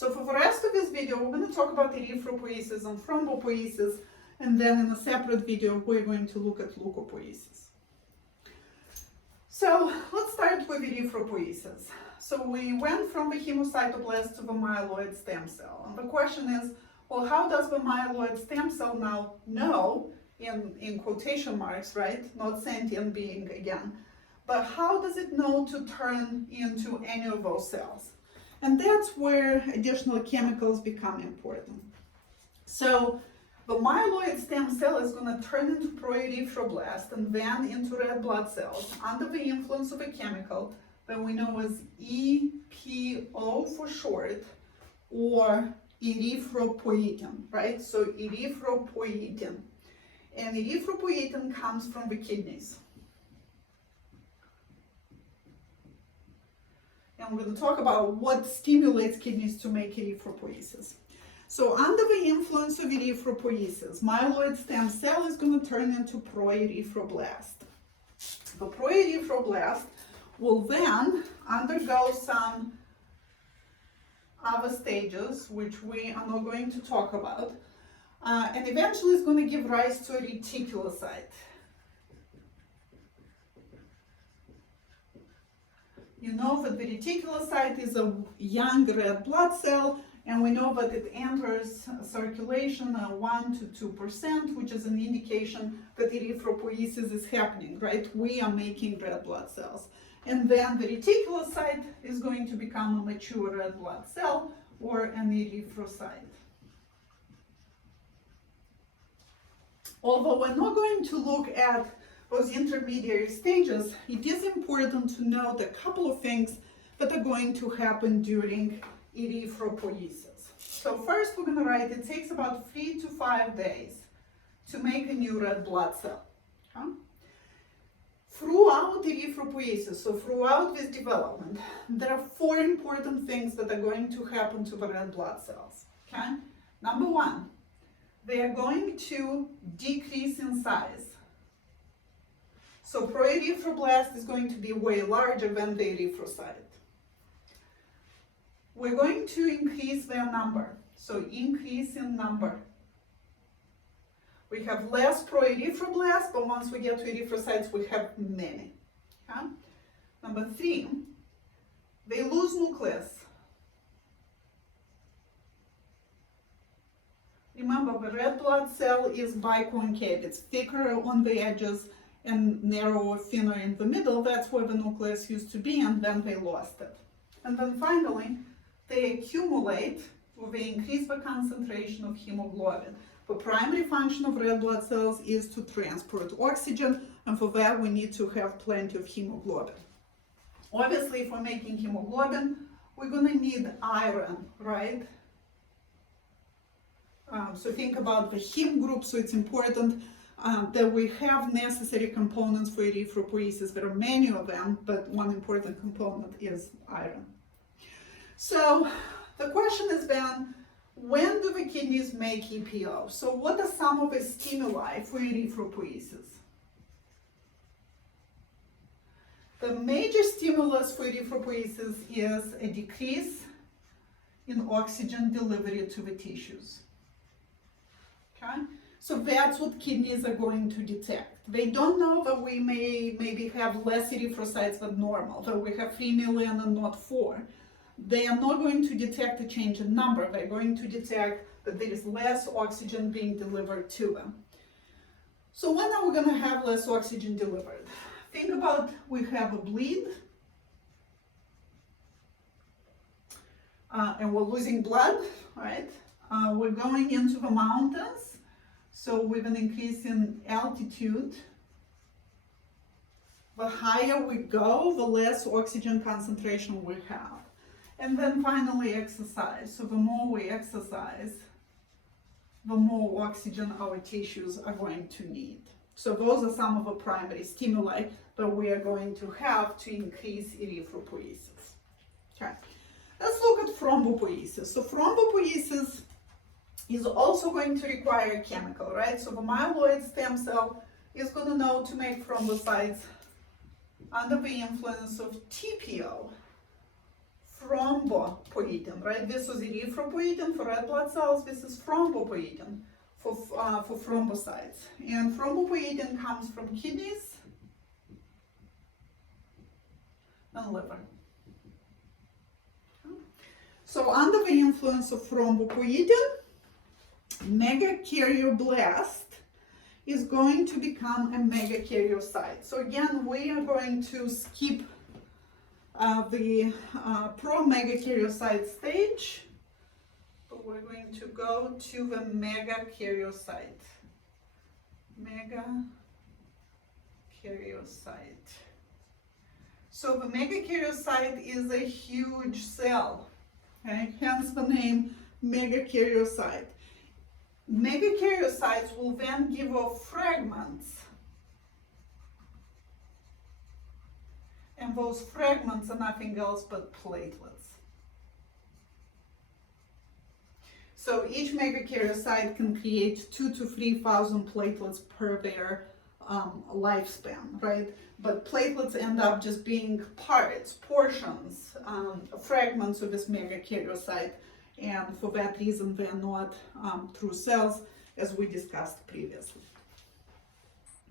So for the rest of this video, we're going to talk about erythropoiesis and thrombopoiesis, and then in a separate video, we're going to look at leukopoiesis. So let's start with erythropoiesis. So we went from the hemocytoblast to the myeloid stem cell. And the question is, well, how does the myeloid stem cell now know, in quotation marks, right? Not sentient being again, but how does it know to turn into any of those cells? And that's where additional chemicals become important. So the myeloid stem cell is going to turn into proerythroblast and then into red blood cells under the influence of a chemical that we know as EPO for short, or erythropoietin, right? So erythropoietin. And erythropoietin comes from the kidneys. And we're going to talk about what stimulates kidneys to make erythropoiesis. So under the influence of erythropoiesis, myeloid stem cell is going to turn into proerythroblast. The proerythroblast will then undergo some other stages, which we are not going to talk about, and eventually it's going to give rise to a reticulocyte. You know that the reticulocyte is a young red blood cell, and we know that it enters circulation 1 to 2%, which is an indication that erythropoiesis is happening, right? We are making red blood cells. And then the reticulocyte is going to become a mature red blood cell, or an erythrocyte. Although we're not going to look at those intermediary stages, it is important to note a couple of things that are going to happen during erythropoiesis. So first we're going to write it takes about 3 to 5 days to make a new red blood cell. Okay? Throughout erythropoiesis, so throughout this development, there are 4 important things that are going to happen to the red blood cells. Okay? Number 1, they are going to decrease in size. So proerythroblast is going to be way larger than the erythrocyte. We're going to increase their number, so increase in number. We have less proerythroblasts, but once we get to erythrocytes, we have many. Okay? Number 3, they lose nucleus. Remember, the red blood cell is biconcave. It's thicker on the edges and narrower, thinner in the middle. That's where the nucleus used to be, and then they lost it. And then finally, they accumulate, or they increase the concentration of hemoglobin. The primary function of red blood cells is to transport oxygen, and for that we need to have plenty of hemoglobin. Obviously, if we're making hemoglobin, we're going to need iron, right? So think about the heme group, so it's important that we have necessary components for erythropoiesis. There are many of them, but one important component is iron. So the question is then, when do the kidneys make EPO? So what are some of the stimuli for erythropoiesis? The major stimulus for erythropoiesis is a decrease in oxygen delivery to the tissues. Okay? So that's what kidneys are going to detect. They don't know that we may maybe have less erythrocytes than normal, that we have 3 million and not 4. They are not going to detect a change in number. They're going to detect that there is less oxygen being delivered to them. So when are we going to have less oxygen delivered? Think about, we have a bleed, and we're losing blood, right? We're going into the mountains, so with an increase in altitude, the higher we go, the less oxygen concentration we have. And then finally exercise. So the more we exercise, the more oxygen our tissues are going to need. So those are some of the primary stimuli that we are going to have to increase erythropoiesis. Okay. Let's look at thrombopoiesis. So thrombopoiesis is also going to require a chemical, right? So the myeloid stem cell is going to know to make thrombocytes under the influence of TPO, thrombopoietin. thrombopoietin, right? This is erythropoietin for red blood cells. This is thrombopoietin for thrombocytes. And thrombopoietin comes from kidneys and liver. So under the influence of thrombopoietin, megakaryoblast is going to become a megakaryocyte. So again, we are going to skip the pro-megakaryocyte stage, but we're going to go to the megakaryocyte. Megakaryocyte. So the megakaryocyte is a huge cell, okay? Hence the name megakaryocyte. Megakaryocytes will then give off fragments, and those fragments are nothing else but platelets. So each megakaryocyte can create 2,000 to 3,000 platelets per their lifespan, right? But platelets end up just being parts, portions, fragments of this megakaryocyte, and for that reason they're not true cells, as we discussed previously.